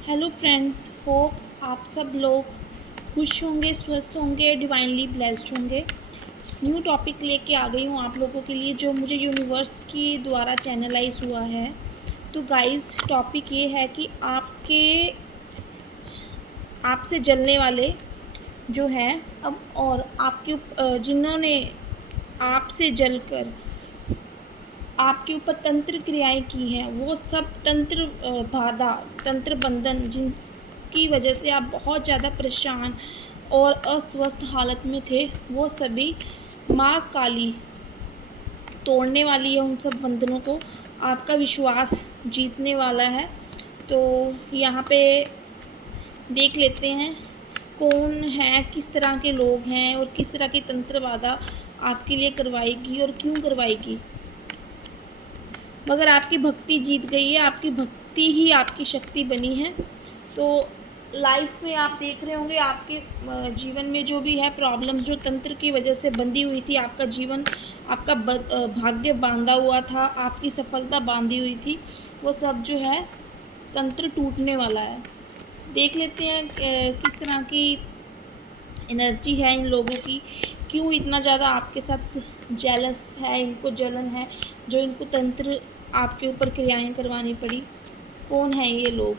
Hello friends, hope आप सब लोग खुश होंगे, स्वस्थ होंगे, डिवाइनली ब्लेस्ड होंगे। न्यू टॉपिक लेके आ गई हूँ आप लोगों के लिए, जो मुझे यूनिवर्स की द्वारा चैनलाइज हुआ है। तो गाइस, टॉपिक ये है कि आपसे जलने वाले जो हैं अब, और जिन्होंने आपसे जलकर आपके ऊपर तंत्र क्रियाएं की हैं, वो सब तंत्र बाधा, तंत्र बंधन, जिनकी वजह से आप बहुत ज़्यादा परेशान और अस्वस्थ हालत में थे, वो सभी माँ काली तोड़ने वाली है उन सब बंधनों को। आपका विश्वास जीतने वाला है। तो यहाँ पे देख लेते हैं कौन है, किस तरह के लोग हैं और किस तरह की तंत्र बाधा आपके लिए करवाएगी और क्यों करवाएगी। मगर आपकी भक्ति जीत गई है, आपकी भक्ति ही आपकी शक्ति बनी है। तो लाइफ में आप देख रहे होंगे आपके जीवन में जो भी है प्रॉब्लम्स, जो तंत्र की वजह से बंधी हुई थी, आपका जीवन, आपका भाग्य बांधा हुआ था, आपकी सफलता बांधी हुई थी, वो सब जो है तंत्र टूटने वाला है। देख लेते हैं किस तरह की एनर्जी है इन लोगों की, क्यों इतना ज़्यादा आपके साथ जेलस है, इनको जलन है, जो इनको तंत्र आपके ऊपर क्रियाएं करवानी पड़ी। कौन है ये लोग?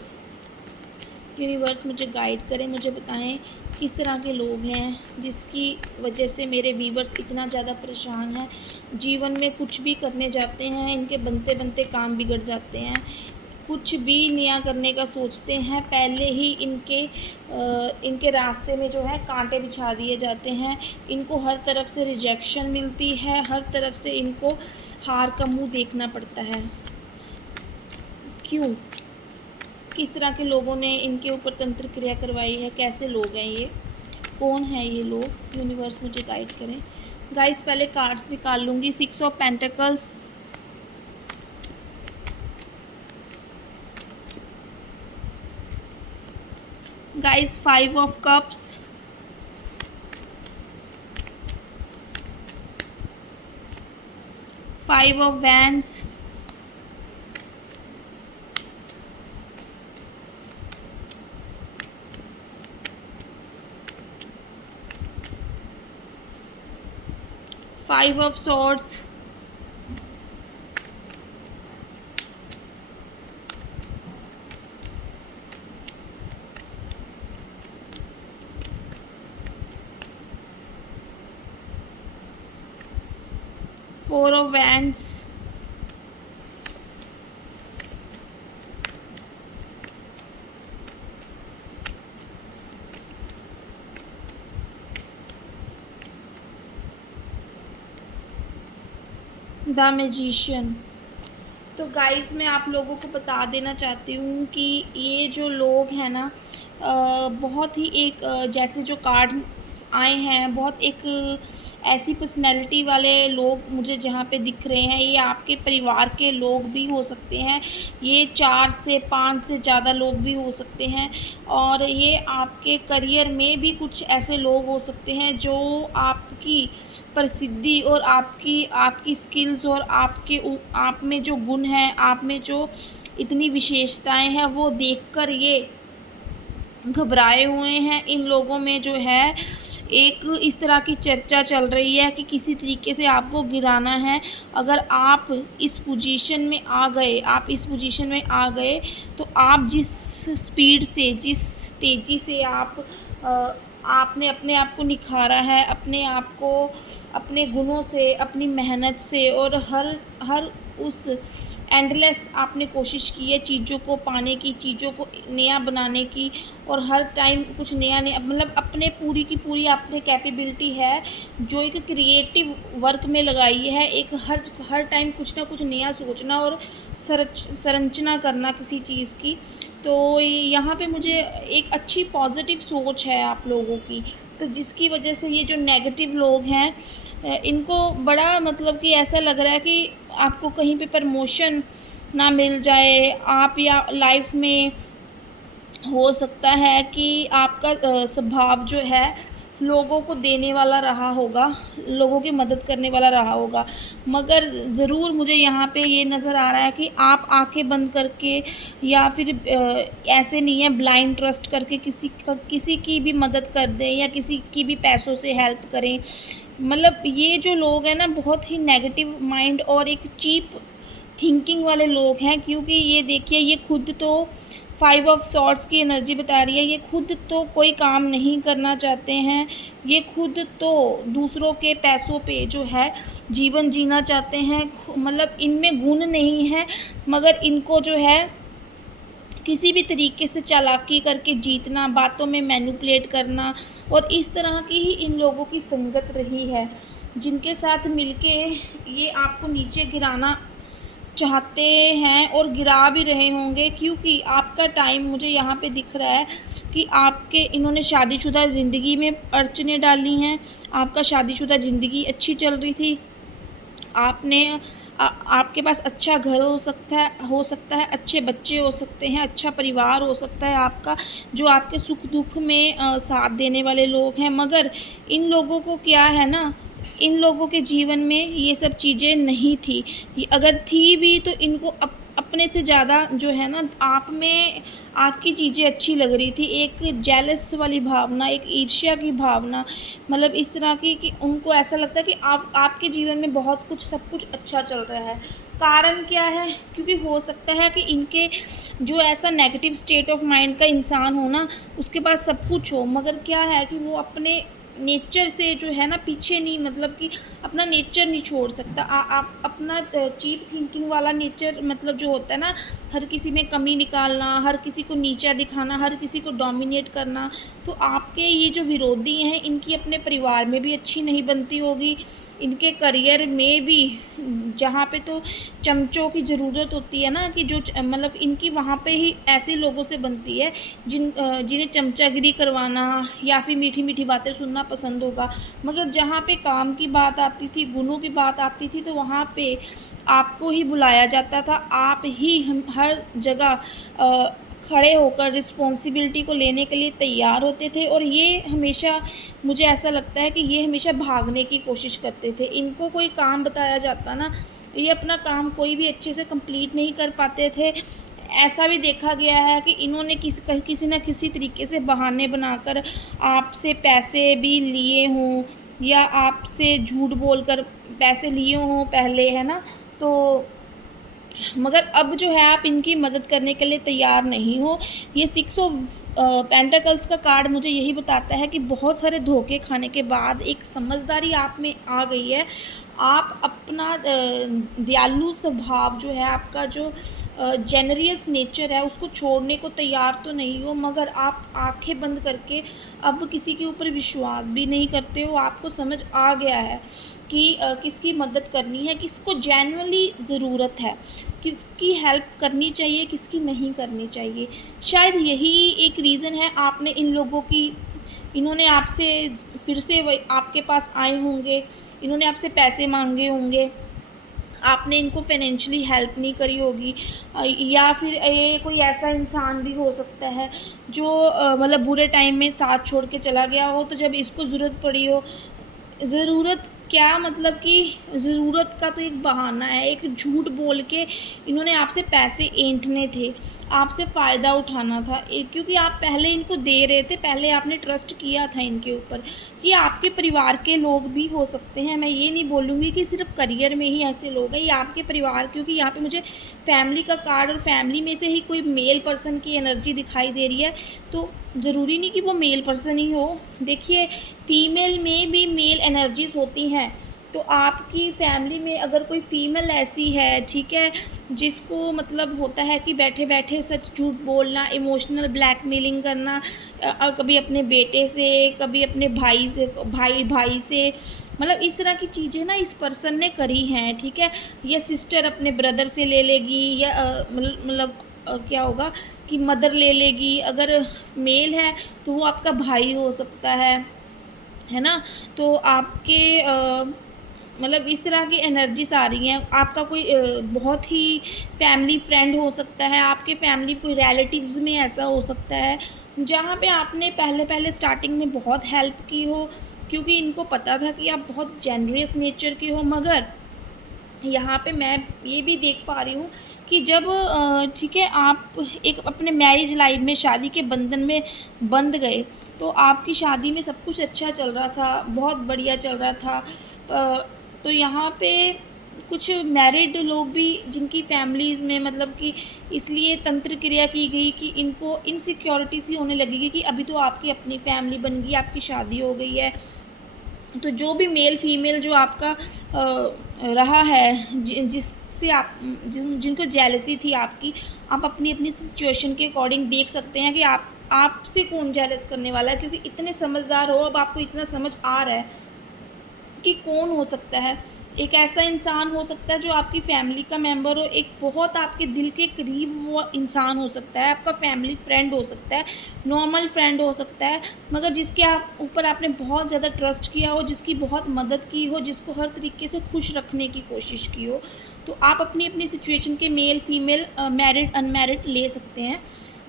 यूनिवर्स मुझे गाइड करें, मुझे बताएं किस तरह के लोग हैं जिसकी वजह से मेरे व्यूवर्स इतना ज़्यादा परेशान हैं। जीवन में कुछ भी करने जाते हैं, इनके बनते बनते काम बिगड़ जाते हैं। कुछ भी नया करने का सोचते हैं, पहले ही इनके रास्ते में जो है कांटे बिछा दिए जाते हैं। इनको हर तरफ से रिजेक्शन मिलती है, हर तरफ से इनको हार का मुंह देखना पड़ता है। क्यों? किस तरह के लोगों ने इनके ऊपर तंत्र क्रिया करवाई है? कैसे लोग हैं ये? कौन है ये लोग? यूनिवर्स मुझे गाइड करें। गाइस, पहले कार्ड्स निकाल लूँगी। 6 of pentacles, guys 5 of cups, 5 of wands, 5 of swords, 4 of wands, the magician. तो गाइस, मैं आप लोगों को बता देना चाहती हूँ कि ये जो लोग हैं ना, बहुत ही एक जैसे जो कार्ड आए हैं, बहुत एक ऐसी पर्सनैलिटी वाले लोग मुझे जहाँ पे दिख रहे हैं। ये आपके परिवार के लोग भी हो सकते हैं, ये 4 से 5 से ज़्यादा लोग भी हो सकते हैं, और ये आपके करियर में भी कुछ ऐसे लोग हो सकते हैं जो आपकी प्रसिद्धि और आपकी आपकी स्किल्स और आप में जो गुण हैं, आप में जो इतनी विशेषताएं हैं, वो देखकर ये घबराए हुए हैं। इन लोगों में जो है एक इस तरह की चर्चा चल रही है कि किसी तरीके से आपको गिराना है। अगर आप इस पोजीशन में आ गए, तो आप जिस स्पीड से, जिस तेज़ी से आपने अपने आप को निखारा है, अपने आप को अपने गुणों से, अपनी मेहनत से, और हर हर उस एंडलेस आपने कोशिश की है चीज़ों को पाने की, चीज़ों को नया बनाने की, और हर टाइम कुछ नया नया, मतलब अपने पूरी की पूरी आपने कैपेबिलिटी है जो एक क्रिएटिव वर्क में लगाई है। एक हर टाइम कुछ ना कुछ नया सोचना और संरचना करना किसी चीज़ की। तो यहाँ पे मुझे एक अच्छी पॉजिटिव सोच है आप लोगों की। तो जिसकी वजह से ये जो नेगेटिव लोग हैं, इनको बड़ा मतलब कि ऐसा लग रहा है कि आपको कहीं पे प्रमोशन ना मिल जाए, आप या लाइफ में हो सकता है कि आपका स्वभाव जो है लोगों को देने वाला रहा होगा, लोगों की मदद करने वाला रहा होगा। मगर ज़रूर मुझे यहाँ पे ये नज़र आ रहा है कि आप आँखें बंद करके या फिर ऐसे नहीं है ब्लाइंड ट्रस्ट करके किसी की भी मदद कर दें या किसी की भी पैसों से हेल्प करें। मतलब ये जो लोग हैं ना, बहुत ही नेगेटिव माइंड और एक चीप थिंकिंग वाले लोग हैं, क्योंकि ये देखिए, ये खुद तो 5 ऑफ सॉर्ड्स की एनर्जी बता रही है, ये खुद तो कोई काम नहीं करना चाहते हैं, ये खुद तो दूसरों के पैसों पे जो है जीवन जीना चाहते हैं। मतलब इनमें गुण नहीं है, मगर इनको जो है किसी भी तरीके से चालाकी करके जीतना, बातों में मैनिपुलेट करना, और इस तरह की ही इन लोगों की संगत रही है, जिनके साथ मिलके ये आपको नीचे गिराना चाहते हैं और गिरा भी रहे होंगे। क्योंकि आपका टाइम मुझे यहाँ पे दिख रहा है कि आपके इन्होंने शादीशुदा ज़िंदगी में अड़चनें डाली हैं। आपका शादीशुदा ज़िंदगी अच्छी चल रही थी, आपने आपके पास अच्छा घर हो सकता है, अच्छे बच्चे हो सकते हैं, अच्छा परिवार हो सकता है आपका, जो आपके सुख दुख में साथ देने वाले लोग हैं। मगर इन लोगों को क्या है ना, इन लोगों के जीवन में ये सब चीज़ें नहीं थी। ये अगर थी भी तो इनको अपने से ज़्यादा जो है ना, आप में आपकी चीज़ें अच्छी लग रही थी। एक जेलस वाली भावना, एक ईर्ष्या की भावना, मतलब इस तरह की कि उनको ऐसा लगता है कि आपके जीवन में बहुत कुछ, सब कुछ अच्छा चल रहा है। कारण क्या है? क्योंकि हो सकता है कि इनके जो ऐसा नेगेटिव स्टेट ऑफ माइंड का इंसान हो ना, उसके पास सब कुछ हो, मगर क्या है कि वो अपने नेचर से जो है ना पीछे नहीं, मतलब कि अपना नेचर नहीं छोड़ सकता। आप अपना चीप थिंकिंग वाला नेचर, मतलब जो होता है ना, हर किसी में कमी निकालना, हर किसी को नीचा दिखाना, हर किसी को डोमिनेट करना, तो आपके ये जो विरोधी हैं, इनकी अपने परिवार में भी अच्छी नहीं बनती होगी, इनके करियर में भी, जहाँ पे तो चमचों की ज़रूरत होती है ना, कि जो मतलब इनकी वहाँ पे ही ऐसे लोगों से बनती है जिन्हें चमचागिरी करवाना या फिर मीठी मीठी बातें सुनना पसंद होगा। मगर जहाँ पे काम की बात आती थी, गुणों की बात आती थी, तो वहाँ पे आपको ही बुलाया जाता था। आप ही हम हर जगह खड़े होकर रिस्पॉन्सिबिलिटी को लेने के लिए तैयार होते थे, और ये हमेशा, मुझे ऐसा लगता है कि ये हमेशा भागने की कोशिश करते थे। इनको कोई काम बताया जाता ना, ये अपना काम कोई भी अच्छे से कंप्लीट नहीं कर पाते थे। ऐसा भी देखा गया है कि इन्होंने किसी न किसी तरीके से बहाने बनाकर आपसे पैसे भी लिए हों, या आपसे झूठ बोलकर पैसे लिए हों पहले, है ना? तो मगर अब जो है आप इनकी मदद करने के लिए तैयार नहीं हो। ये 6 ऑफ पेंटाकल्स का कार्ड मुझे यही बताता है कि बहुत सारे धोखे खाने के बाद एक समझदारी आप में आ गई है। आप अपना दयालु स्वभाव जो है, आपका जो जेनरियस नेचर है, उसको छोड़ने को तैयार तो नहीं हो, मगर आप आंखें बंद करके अब किसी के ऊपर विश्वास भी नहीं करते हो। आपको समझ आ गया है कि किसकी मदद करनी है, किसको जेन्युइनली ज़रूरत है, किसकी हेल्प करनी चाहिए, किसकी नहीं करनी चाहिए। शायद यही एक रीज़न है आपने इन लोगों की, इन्होंने आपसे फिर से वही आपके पास आए होंगे, इन्होंने आपसे पैसे मांगे होंगे, आपने इनको फाइनेंशियली हेल्प नहीं करी होगी, या फिर ये कोई ऐसा इंसान भी हो सकता है जो मतलब बुरे टाइम में साथ छोड़ के चला गया हो, तो जब इसको ज़रूरत पड़ी हो, ज़रूरत क्या, मतलब कि ज़रूरत का तो एक बहाना है, एक झूठ बोल के इन्होंने आपसे पैसे ऐंठने थे, आपसे फ़ायदा उठाना था। क्योंकि आप पहले इनको दे रहे थे, पहले आपने ट्रस्ट किया था इनके ऊपर। ये आपके परिवार के लोग भी हो सकते हैं, मैं ये नहीं बोलूँगी कि सिर्फ करियर में ही ऐसे लोग हैं, ये आपके परिवार, क्योंकि यहाँ पे मुझे फैमिली का कार्ड, और फैमिली में से ही कोई मेल पर्सन की एनर्जी दिखाई दे रही है। तो ज़रूरी नहीं कि वो मेल पर्सन ही हो। देखिए, फीमेल में भी मेल एनर्जीज़ होती हैं, तो आपकी फैमिली में अगर कोई फ़ीमेल ऐसी है, ठीक है, जिसको मतलब होता है कि बैठे-बैठे सच झूठ बोलना, इमोशनल ब्लैकमेलिंग करना, कभी अपने बेटे से, कभी अपने भाई से, भाई से, मतलब इस तरह की चीज़ें ना इस पर्सन ने करी हैं, ठीक है। या सिस्टर अपने ब्रदर से ले लेगी, या मतलब क्या होगा कि मदर ले लेगी। अगर मेल है तो वो आपका भाई हो सकता है ना? तो आपके मतलब इस तरह की एनर्जीज़ आ रही हैं। आपका कोई बहुत ही फैमिली फ्रेंड हो सकता है, आपके फैमिली कोई रिलेटिव्स में ऐसा हो सकता है, जहाँ पे आपने पहले-पहले स्टार्टिंग में बहुत हेल्प की हो, क्योंकि इनको पता था कि आप बहुत जेनरस नेचर के हो। मगर यहाँ पे मैं ये भी देख पा रही हूँ कि जब ठीक है, आप एक अपने मैरिज लाइफ में शादी के बंधन में बंध गए, तो आपकी शादी में सब कुछ अच्छा चल रहा था, बहुत बढ़िया चल रहा था। तो यहाँ पे कुछ मैरिड लोग भी जिनकी फैमिलीज़ में मतलब कि इसलिए तंत्र क्रिया की गई कि इनको इनसिक्योरिटी सी होने लगेगी कि अभी तो आपकी अपनी फैमिली बन गई, आपकी शादी हो गई है। तो जो भी मेल फीमेल जो आपका रहा है, जिससे आप जिनको जेलसी थी आपकी, आप अपनी अपनी सिचुएशन के अकॉर्डिंग देख सकते हैं कि आपसे कौन जेलस करने वाला है, क्योंकि इतने समझदार हो, अब आपको इतना समझ आ रहा है कि कौन हो सकता है। एक ऐसा इंसान हो सकता है जो आपकी फैमिली का मेंबर हो, एक बहुत आपके दिल के करीब वो इंसान हो सकता है, आपका फैमिली फ्रेंड हो सकता है, नॉर्मल फ्रेंड हो सकता है, मगर जिसके आप ऊपर आपने बहुत ज़्यादा ट्रस्ट किया हो, जिसकी बहुत मदद की हो, जिसको हर तरीके से खुश रखने की कोशिश की हो। तो आप अपनी अपनी सिचुएशन के मेल फीमेल मैरिड अनमैरिड ले सकते हैं।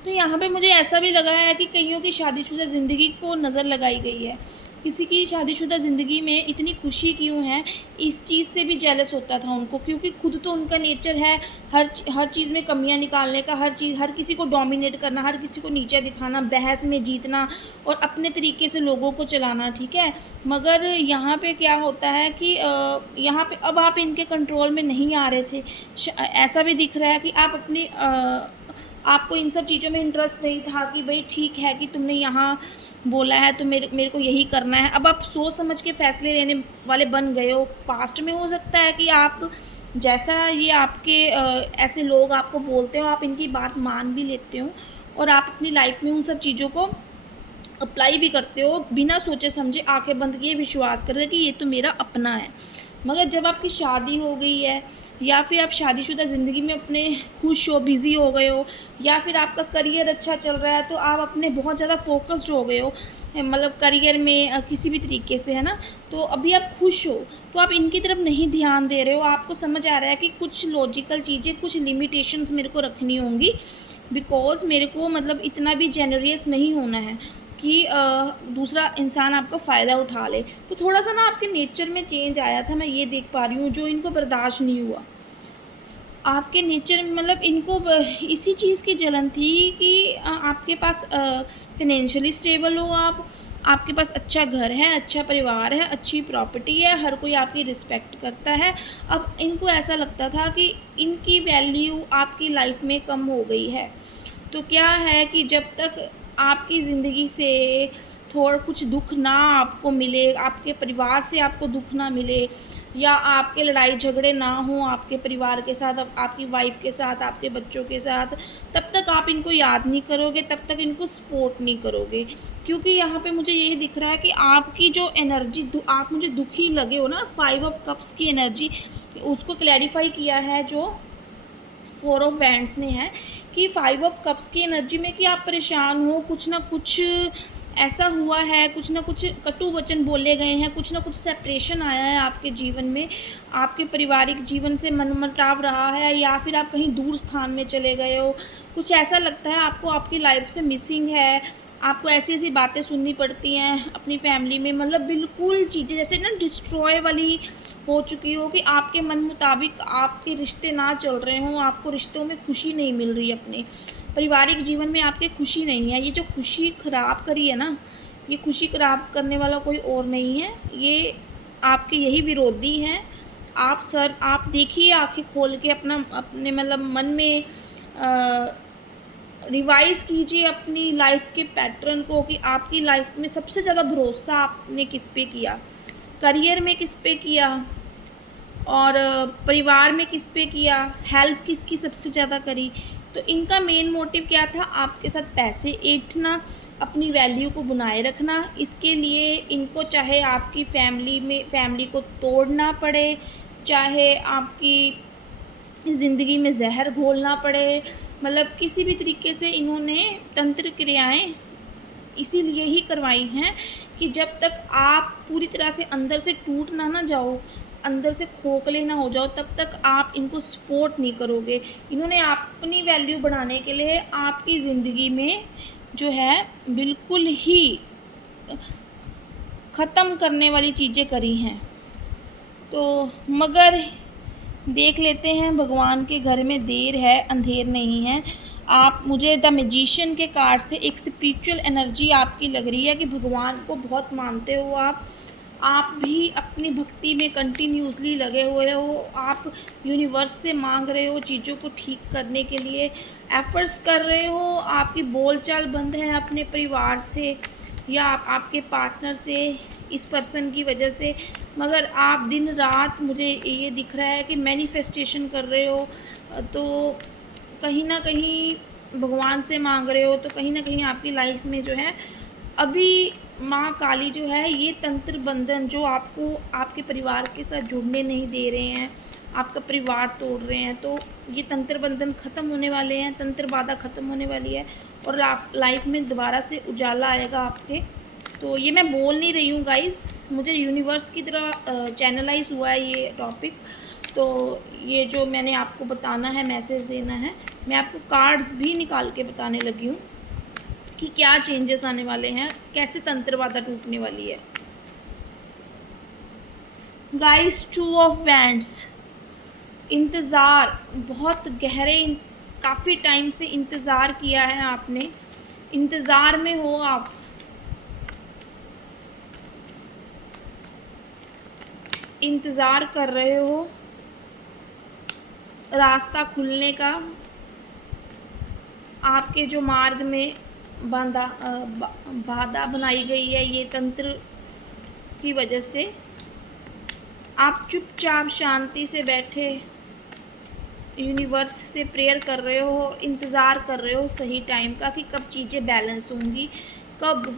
तो यहाँ पे मुझे ऐसा भी लगा है कि कईयों की शादीशुदा ज़िंदगी को नज़र लगाई गई है। किसी की शादीशुदा ज़िंदगी में इतनी खुशी क्यों है, इस चीज़ से भी जेलस होता था उनको, क्योंकि खुद तो उनका नेचर है हर चीज़ में कमियां निकालने का, हर किसी को डोमिनेट करना, हर किसी को नीचा दिखाना, बहस में जीतना और अपने तरीके से लोगों को चलाना, ठीक है। मगर यहाँ पे क्या होता है कि यहाँ पे अब आप इनके कंट्रोल में नहीं आ रहे थे। ऐसा भी दिख रहा है कि आप अपनी आपको इन सब चीज़ों में इंटरेस्ट नहीं था कि भई ठीक है कि तुमने यहाँ बोला है तो मेरे मेरे को यही करना है। अब आप सोच समझ के फ़ैसले लेने वाले बन गए हो। पास्ट में हो सकता है कि आप जैसा ये आपके ऐसे लोग आपको बोलते हो, आप इनकी बात मान भी लेते हो और आप अपनी लाइफ़ में उन सब चीज़ों को अप्लाई भी करते हो, बिना सोचे समझे आँखें बंद किए विश्वास कर रहे कि ये तो मेरा अपना है। मगर जब आपकी शादी हो गई है या फिर आप शादीशुदा ज़िंदगी में अपने खुश हो, बिज़ी हो गए हो, या फिर आपका करियर अच्छा चल रहा है तो आप अपने बहुत ज़्यादा फ़ोकस्ड हो गए हो, मतलब करियर में किसी भी तरीके से, है ना? तो अभी आप खुश हो, तो आप इनकी तरफ नहीं ध्यान दे रहे हो। आपको समझ आ रहा है कि कुछ लॉजिकल चीज़ें, कुछ लिमिटेशंस मेरे को रखनी होंगी, बिकॉज़ मेरे को मतलब इतना भी जेनरियस नहीं होना है कि दूसरा इंसान आपका फ़ायदा उठा ले। तो थोड़ा-सा ना आपके नेचर में चेंज आया था, मैं ये देख पा रही हूँ, जो इनको बर्दाश्त नहीं हुआ। आपके नेचर में मतलब इनको इसी चीज़ की जलन थी कि आपके पास फ़ाइनेंशियली स्टेबल हो आप, आपके पास अच्छा घर है, अच्छा परिवार है, अच्छी प्रॉपर्टी है, हर कोई आपकी रिस्पेक्ट करता है। अब इनको ऐसा लगता था कि इनकी वैल्यू आपकी लाइफ में कम हो गई है। तो क्या है कि जब तक आपकी ज़िंदगी से थोड़ा कुछ दुःख ना आपको मिले, आपके परिवार से आपको दुःख ना मिले, या आपके लड़ाई झगड़े ना हों आपके परिवार के साथ, आपकी वाइफ़ के साथ, आपके बच्चों के साथ, तब तक आप इनको याद नहीं करोगे, तब तक इनको सपोर्ट नहीं करोगे। क्योंकि यहाँ पे मुझे यही दिख रहा है कि आपकी जो एनर्जी आप मुझे दुखी लगे हो ना, 5 ऑफ कप्स की एनर्जी, उसको क्लैरिफ़ाई किया है जो 4 ऑफ वैंड्स ने है कि 5 ऑफ कप्स की एनर्जी में कि आप परेशान हो, कुछ ना कुछ ऐसा हुआ है, कुछ ना कुछ कटु वचन बोले गए हैं, कुछ ना कुछ सेपरेशन आया है आपके जीवन में, आपके पारिवारिक जीवन से मनमुटाव रहा है, या फिर आप कहीं दूर स्थान में चले गए हो। कुछ ऐसा लगता है आपको आपकी लाइफ से मिसिंग है, आपको ऐसी-ऐसी बातें सुननी पड़ती हैं अपनी फैमिली में, मतलब बिल्कुल चीज़ें जैसे ना डिस्ट्रॉय वाली हो चुकी हो कि आपके मन मुताबिक आपके रिश्ते ना चल रहे हों, आपको रिश्तों में खुशी नहीं मिल रही है, अपने पारिवारिक जीवन में आपके खुशी नहीं है। ये जो खुशी ख़राब करी है ना, ये खुशी ख़राब करने वाला कोई और नहीं है, ये आपके यही विरोधी हैं। आप देखिए आँखें खोल के अपने मतलब मन में रिवाइज़ कीजिए अपनी लाइफ़ के पैटर्न को कि आपकी लाइफ़ में सबसे ज़्यादा भरोसा आपने किस पे किया? करियर में किस पे किया? और परिवार में किस पे किया, हेल्प किसकी सबसे ज़्यादा करी। तो इनका मेन मोटिव क्या था, आपके साथ पैसे ऐंठना, अपनी वैल्यू को बनाए रखना। इसके लिए इनको चाहे आपकी फैमिली को तोड़ना पड़े, चाहे आपकी ज़िंदगी में ज़हर घोलना पड़े, मतलब किसी भी तरीके से इन्होंने तंत्र क्रियाएँ इसीलिए ही करवाई हैं कि जब तक आप पूरी तरह से अंदर से टूट ना जाओ, अंदर से खोखले ना हो जाओ, तब तक आप इनको सपोर्ट नहीं करोगे। इन्होंने अपनी वैल्यू बढ़ाने के लिए आपकी ज़िंदगी में जो है बिल्कुल ही ख़त्म करने वाली चीज़ें करी हैं। तो मगर देख लेते हैं, भगवान के घर में देर है अंधेर नहीं है। आप मुझे द मैजिशियन के कार्ड से एक स्पिरिचुअल एनर्जी आपकी लग रही है कि भगवान को बहुत मानते हो आप भी अपनी भक्ति में कंटिन्यूसली लगे हुए हो। आप यूनिवर्स से मांग रहे हो चीज़ों को ठीक करने के लिए, एफ़र्ट्स कर रहे हो। आपकी बोलचाल बंद है अपने परिवार से या आपके पार्टनर से, इस पर्सन की वजह से, मगर आप दिन रात मुझे ये दिख रहा है कि मैनिफेस्टेशन कर रहे हो। तो कहीं ना कहीं भगवान से मांग रहे हो, तो कहीं ना कहीं आपकी लाइफ में जो है अभी माँ काली जो है ये तंत्र बंधन जो आपको आपके परिवार के साथ जुड़ने नहीं दे रहे हैं, आपका परिवार तोड़ रहे हैं, तो ये तंत्र बंधन ख़त्म होने वाले हैं, तंत्र बाधा ख़त्म होने वाली है और लाइफ में दोबारा से उजाला आएगा आपके। तो ये मैं बोल नहीं रही हूँ गाइस, मुझे यूनिवर्स की तरह चैनलाइज हुआ है ये टॉपिक। तो ये जो मैंने आपको बताना है, मैसेज देना है, मैं आपको कार्ड्स भी निकाल के बताने लगी हूँ कि क्या चेंजेस आने वाले हैं, कैसे तंत्र बाधा टूटने वाली है। गाइस, 2 ऑफ वैंड्स, इंतज़ार, बहुत गहरे काफ़ी टाइम से इंतज़ार किया है आपने, इंतज़ार में हो आप। इंतज़ार कर रहे हो रास्ता खुलने का, आपके जो मार्ग में बाधा बनाई गई है ये तंत्र की वजह से। आप चुपचाप शांति से बैठे यूनिवर्स से प्रेयर कर रहे हो, इंतज़ार कर रहे हो सही टाइम का कि कब चीज़ें बैलेंस होंगी, कब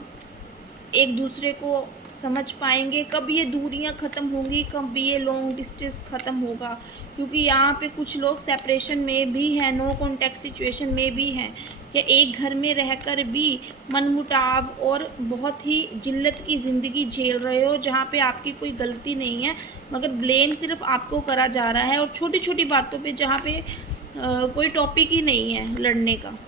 एक दूसरे को समझ पाएंगे, कब ये दूरियां ख़त्म होंगी, कब ये लॉन्ग डिस्टेंस ख़त्म होगा। क्योंकि यहाँ पे कुछ लोग सेपरेशन में भी हैं, नो कॉन्टैक्ट सिचुएशन में भी हैं, या एक घर में रहकर भी मनमुटाव और बहुत ही जिल्लत की ज़िंदगी झेल रहे हो, जहाँ पे आपकी कोई गलती नहीं है मगर ब्लेम सिर्फ आपको करा जा रहा है, और छोटी छोटी बातों पे जहाँ पे कोई टॉपिक ही नहीं है लड़ने का।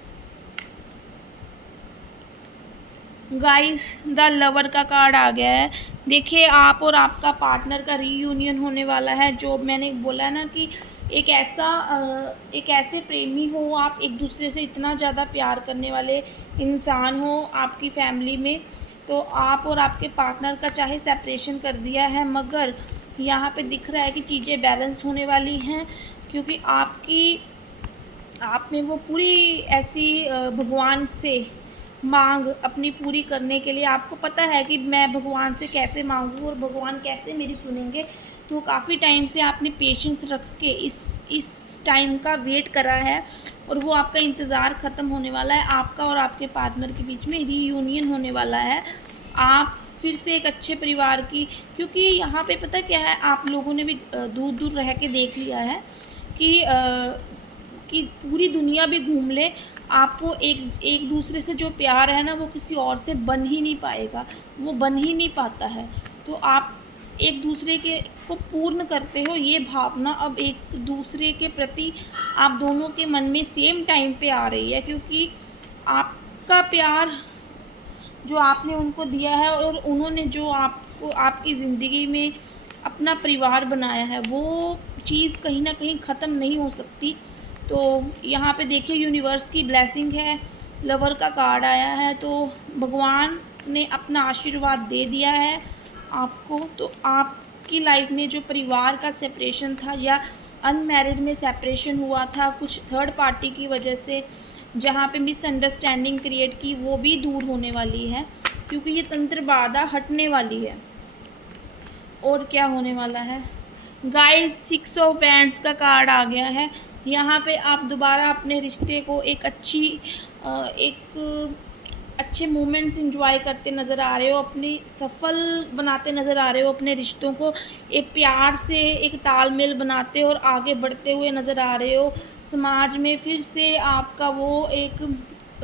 गाइस, द लवर का कार्ड आ गया है। देखिए, आप और आपका पार्टनर का रीयूनियन होने वाला है। जो मैंने बोला ना कि एक ऐसे प्रेमी हो, आप एक दूसरे से इतना ज़्यादा प्यार करने वाले इंसान हो आपकी फैमिली में, तो आप और आपके पार्टनर का चाहे सेपरेशन कर दिया है, मगर यहाँ पे दिख रहा है कि चीज़ें बैलेंस होने वाली हैं, क्योंकि आप में वो पूरी ऐसी भगवान से मांग अपनी पूरी करने के लिए, आपको पता है कि मैं भगवान से कैसे मांगूँ और भगवान कैसे मेरी सुनेंगे। तो काफ़ी टाइम से आपने पेशेंस रख के इस टाइम का वेट करा है, और वो आपका इंतज़ार ख़त्म होने वाला है। आपका और आपके पार्टनर के बीच में रीयूनियन होने वाला है। आप फिर से एक अच्छे परिवार की, क्योंकि यहाँ पे पता क्या है, आप लोगों ने भी दूर दूर रह के देख लिया है कि पूरी दुनिया भी घूम ले, आपको एक दूसरे से जो प्यार है ना, वो किसी और से बन ही नहीं पाएगा, वो बन ही नहीं पाता है। तो आप एक दूसरे के को पूर्ण करते हो, ये भावना अब एक दूसरे के प्रति आप दोनों के मन में सेम टाइम पे आ रही है, क्योंकि आपका प्यार जो आपने उनको दिया है और उन्होंने जो आपको आपकी ज़िंदगी में अपना परिवार बनाया है, वो चीज़ कहीं ना कहीं ख़त्म नहीं हो सकती। तो यहाँ पे देखिए, यूनिवर्स की ब्लेसिंग है, लवर का कार्ड आया है, तो भगवान ने अपना आशीर्वाद दे दिया है आपको। तो आपकी लाइफ में जो परिवार का सेपरेशन था, या अनमैरिड में सेपरेशन हुआ था कुछ थर्ड पार्टी की वजह से, जहाँ पे मिसअंडरस्टैंडिंग क्रिएट की, वो भी दूर होने वाली है, क्योंकि ये तंत्र बाधा हटने वाली है। और क्या होने वाला है गाइस, 6 ऑफ वैंड्स का कार्ड आ गया है। यहाँ पे आप दोबारा अपने रिश्ते को एक अच्छे मोमेंट्स इंजॉय करते नज़र आ रहे हो, अपनी सफल बनाते नज़र आ रहे हो, अपने रिश्तों को एक प्यार से एक तालमेल बनाते और आगे बढ़ते हुए नज़र आ रहे हो। समाज में फिर से आपका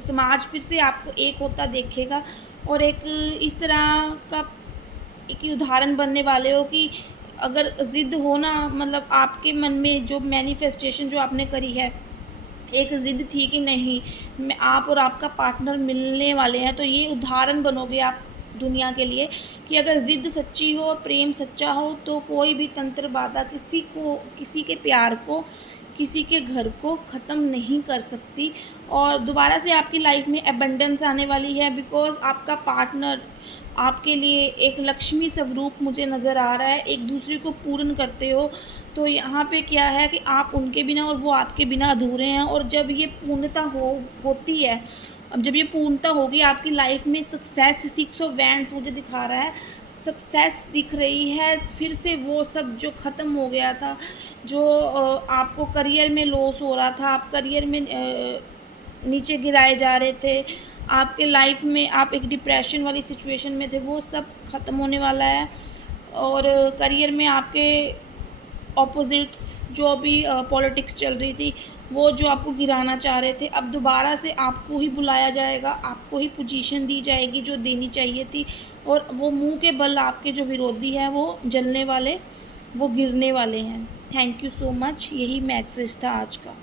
समाज फिर से आपको एक होता देखेगा, और एक इस तरह का एक उदाहरण बनने वाले हो कि अगर ज़िद हो ना, मतलब आपके मन में जो मैनिफेस्टेशन जो आपने करी है, एक ज़िद थी कि नहीं, मैं आप और आपका पार्टनर मिलने वाले हैं, तो ये उदाहरण बनोगे आप दुनिया के लिए कि अगर ज़िद सच्ची हो, प्रेम सच्चा हो, तो कोई भी तंत्र बाधा किसी के प्यार को, किसी के घर को ख़त्म नहीं कर सकती। और दोबारा से आपकी लाइफ में अबंडेंस आने वाली है, बिकॉज़ आपका पार्टनर आपके लिए एक लक्ष्मी स्वरूप मुझे नज़र आ रहा है, एक दूसरे को पूर्ण करते हो। तो यहाँ पे क्या है कि आप उनके बिना और वो आपके बिना अधूरे हैं, और जब ये पूर्णता होती है, अब जब ये पूर्णता होगी आपकी लाइफ में, सक्सेस 6 ऑफ वैंड्स मुझे दिखा रहा है, सक्सेस दिख रही है। फिर से वो सब जो ख़त्म हो गया था, जो आपको करियर में लॉस हो रहा था, आप करियर में नीचे गिराए जा रहे थे, आपके लाइफ में आप एक डिप्रेशन वाली सिचुएशन में थे, वो सब ख़त्म होने वाला है। और करियर में आपके ऑपोजिट्स जो भी पॉलिटिक्स चल रही थी, वो जो आपको गिराना चाह रहे थे, अब दोबारा से आपको ही बुलाया जाएगा, आपको ही पोजीशन दी जाएगी जो देनी चाहिए थी। और वो मुँह के बल आपके जो विरोधी हैं वो जलने वाले, वो गिरने वाले हैं। Thank you so much. यही मैसेज था आज का।